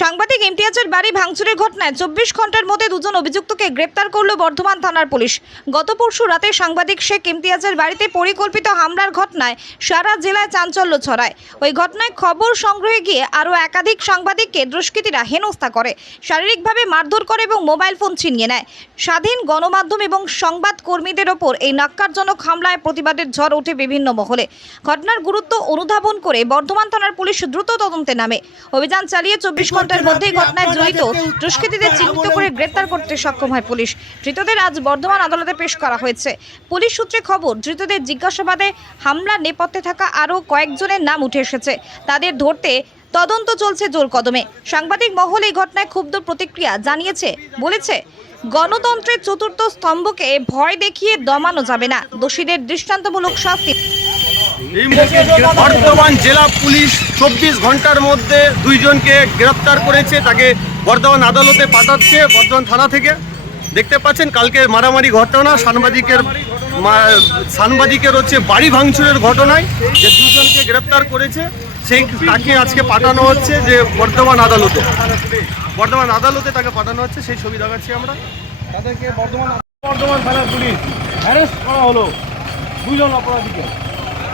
সাংবাদিক ইমতিয়াজের বাড়ি ভাঙচুরের ঘটনায় চব্বিশ ঘণ্টার মধ্যে দুজন অভিযুক্তকে গ্রেপ্তার করল বর্ধমান থানার পুলিশ। গত পরশু রাতে সাংবাদিক শেখ ইমতিয়াজের বাড়িতে পরিকল্পিত হামলার ঘটনায় সারা জেলায় চাঞ্চল্য ছড়ায়। ওই ঘটনায় খবর সংগ্রহে গিয়ে আরও একাধিক সাংবাদিককে দুষ্কৃতীরা হেনস্থা করে, শারীরিকভাবে মারধর করে এবং মোবাইল ফোন ছিনিয়ে নেয়। স্বাধীন গণমাধ্যম এবং সংবাদ কর্মীদের ওপর এই নাক্কারজনক হামলায় প্রতিবাদের ঝড় ওঠে বিভিন্ন মহলে। ঘটনার গুরুত্ব অনুধাবন করে বর্ধমান থানার পুলিশ দ্রুত তদন্তে নামে। অভিযান চালিয়ে চব্বিশ ঘণ্টার মধ্যেই ঘটনায় জড়িত। দুষ্কৃতীদের চিহ্নিত করে গ্রেপ্তার করতে সক্ষম হয় পুলিশ। ধৃতদের আজ বর্ধমান আদালতে পেশ করা হয়েছে। পুলিশ সূত্রে খবর ধৃতদের জিজ্ঞাসাবাদে হামলার নেপথ্যে থাকা আরও কয়েকজনের নাম উঠে এসেছে। তাদের ধরতে তদন্ত চলছে জোর কদমে। সাংবাদিক মহল এই ঘটনায় ক্ষুব্ধ প্রতিক্রিয়া জানিয়েছে বলেছে গণতন্ত্রের চতুর্থ স্তম্ভকে ভয় দেখিয়ে দমানো যাবে না। দোষীদের দৃষ্টান্তমূলক শাস্তি বর্ধমান জেলা পুলিশ চব্বিশ ঘণ্টার মধ্যে দুইজনকে গ্রেপ্তার করেছে, তাকে বর্ধমান আদালতে পাঠাচ্ছে বর্ধমান থানা থেকে। দেখতে পাচ্ছেন, কালকে মারামারি ঘটনা, সাংবাদিকের সাংবাদিকের হচ্ছে বাড়ি ভাঙচুরের ঘটনায় যে দুজনকে গ্রেপ্তার করেছে, সেই তাকে আজকে পাঠানো হচ্ছে যে বর্ধমান আদালতে। বর্ধমান আদালতে তাকে পাঠানো হচ্ছে, সেই ছবি দেখাচ্ছি আমরা। তাদেরকে বর্ধমান বর্ধমান থানার পুলিশ অ্যারেস্ট করা হলো দুজন অপরাধীকে।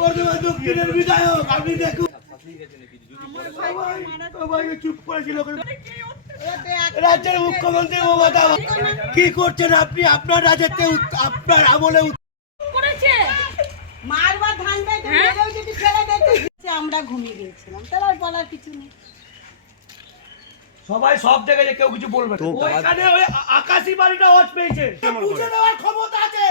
দক্ষিণের বিধায়ক আপনি দেখুন। রাজ্যের মুখ্যমন্ত্রী মমতা কি করছেন আপনি? আপনার রাজ্যতে উত- আপনার আমলে মারবার ধান যদি ফেলে দিতে আমরা ঘুমিয়ে গিয়েছিলাম তার আর বলার কিছু নেই। সবাই সব দেখেছে কেউ কিছু বলবে না। ওইখানে ওই আকাশি বাড়িটা ওয়াচ পেয়েছে। বুঝে দেওয়ার ক্ষমতা আছে।